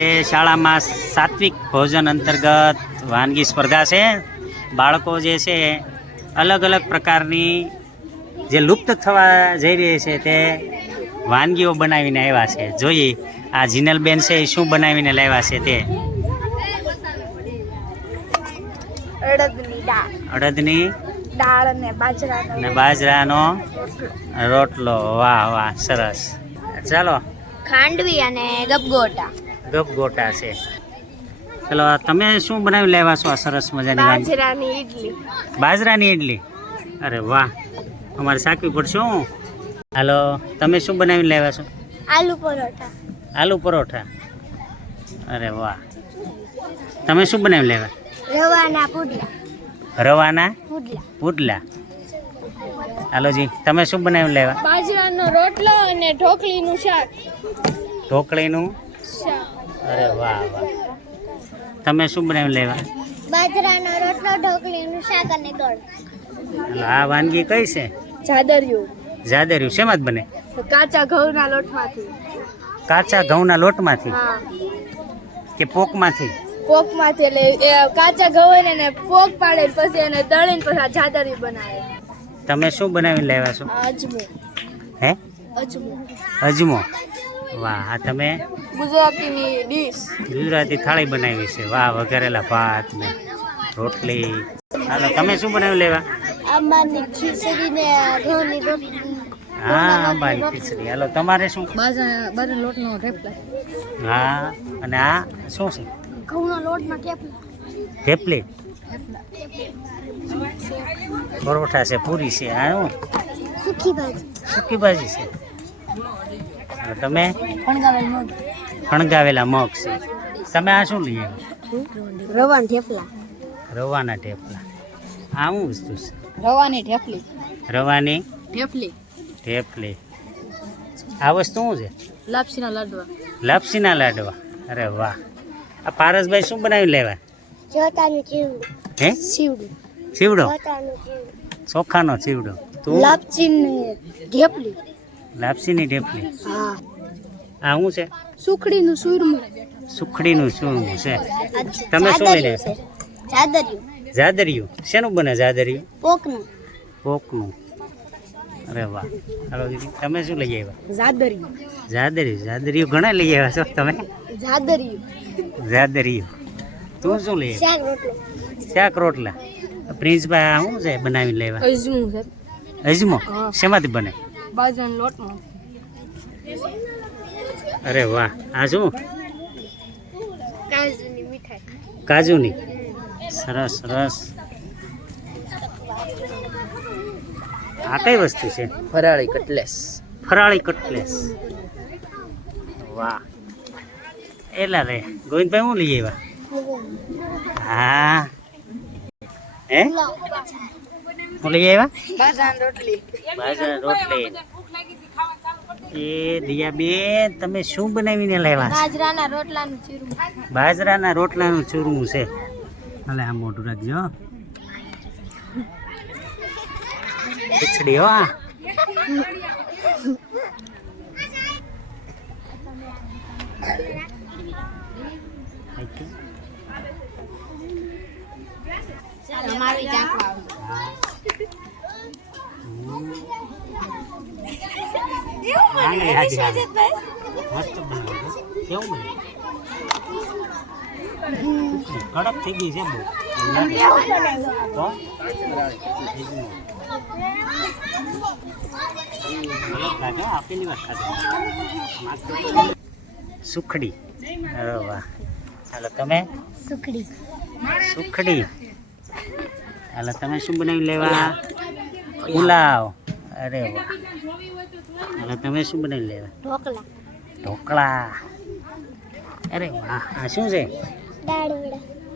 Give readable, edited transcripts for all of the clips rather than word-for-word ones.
એ શાળામાં સાત્વિક ભોજન અંતર્ગત વાનગી સ્પર્ધા છે. બાળકો જે છે અલગ અલગ પ્રકારની જે લુપ્ત થવા જઈ રહી છે તે વાનગીઓ બનાવીને આવ્યા છે. જોઈએ આ જીનલબેન છે એ શું બનાવીને લાવ્યા છે તે. અડદની દાળ અને બાજરાનો રોટલો. વાહ વાહ, સરસ. ચાલો, ખાંડવી અને ગપગોટા છે. ચલો, તમે શું બનાવી લાવ્યા છો? આ સરસ મજાની વાનગી. બાજરાની ઈડલી. બાજરાની ઇડલી. અરે વાહ, અમારે શાકવી પડશે. હાલો, તમે શું બનાવીને લાવ્યા છો? આલુ પરોઠા. અરે વાહ. તમે શું બનાવી લાવ્યા? રવાના પુડલા. હાલો જી, તમે શું બનાવી લાવ્યા? બાજરાનો રોટલો અને ઢોકળીનું શાક. ઢોકળીનું શાક. અરે વાહ વાહ. તમે શું બનાવી લાવ્યા? બાજરાનો રોટલો, ઢોકળીનું શાક અને ગોળ. આ વાનગી કઈ છે? જાદરિયું. શેમાં જ બને? કાચા ઘઉંના લોટમાંથી. કાચા ઘઉંના લોટમાંથી હા. કે પોકમાંથી? પોકમાંથી. એટલે એ કાચા ઘઉં ને પોક પાડે પછી એને દળીને પછી આ જાદરિયું બનાવે. તમે શું બનાવીને લાવ્યા છો? અજમો. હે? અજમો. વાહ. આ તમે ગુજરાતીની ડીશ. ગુજરાતી થાળી બનાવી છે. વાહ, વઘારેલા ભાત ને રોટલી. હાલો, તમે શું બનાવી લેવા? આંબાની ખીચડી ને ઘઉંની રોટલી. હા, આંબાની ખીચડી. હાલો, તમારે શું? બાજરાનો લોટનો થેપલા. હા, અને આ શું છે? ઘઉંના લોટના થેપલા. થેપલી. પરોઠા છે, પૂરી છે. આ શું? સૂકી ભાજી છે. અને તમે? ફણગાવેલા મગ છે. તમે આ શું લઈ આવ્યા? રવાના થેપલા. આ શું વસ્તુ છે? રવાની થેપલી. આ વસ્તુ શું છે? લાપસીના લાડવા. અરે વાહ. આ પારસભાઈ શું બનાવી લેવા? હે? ચીવડો. ચોખાનો ચીવડો. તું? લાપસીની થેપલી. આ શું છે? સુખડીનું સુખડીનું છે. તમે શું લઈ લેવા? જાદરિયું. શેનું બને જાદરિયું? પોકનું. અરે વાહ. હાલો દીદી, તમે શું લઈ આવ્યા? જાદરિયું ઘણા લઈ આવ્યા છો તમે. જાદરિયું. તું શું લઈ આવ્યા? શાક રોટલા. પ્રિન્સભાઈ આ શું છે બનાવી લેવા? અજમો. શેમાંથી બને? બાજરાનો લોટનો. અરે વાહ. આ શું? કાજુની મીઠાઈ. કાજુની. સરસ. આ કઈ વસ્તુ છે? ફરાળી કટલેસ. વાહ. એલા રે ગોવિંદભાઈ, હું લઈ આવ્યા? હા. હે? હું લઈ આવ્યા? બાજરાની રોટલી. એ દિયાબેન, તમે શું બનાવીને લાવ્યા? બાજરાના રોટલાનું ચૂરમું છે. હાલે, આ મોઢું રાખજો. ખીચડી. હો. મસ્ત બનાવ્યું. કેવું બન્યું? કડક થઈ ગઈ છે બહુ. તો આપેલી વાત ખાધી. સુખડી. અરે વાહ. હાલો, તમે? સુખડી. હાલો, તમે શું બનાવી લેવા? પુલાવ. અરે વાહ. હાલો, તમે શું બનાવી લેવા? ઢોકળા. અરે વાહ. આ શું છે?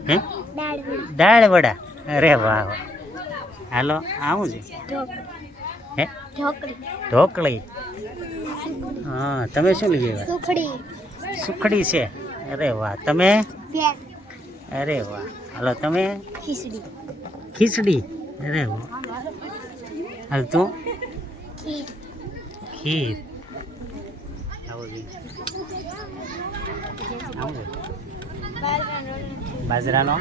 હે? દાળ વડા. અરે વાહ વાહ. હાલો, આ શું છે? હે? ઢોકળી. હા, તમે શું લઈ આવ્યા? સુખડી છે. અરે વાહ. તમે? અરે વાહ. હાલો, તમે? ખીચડી. અરે વાહ. હાલ, તું? ખીર. આવો જોઈએ. આવું છે બાજરાનો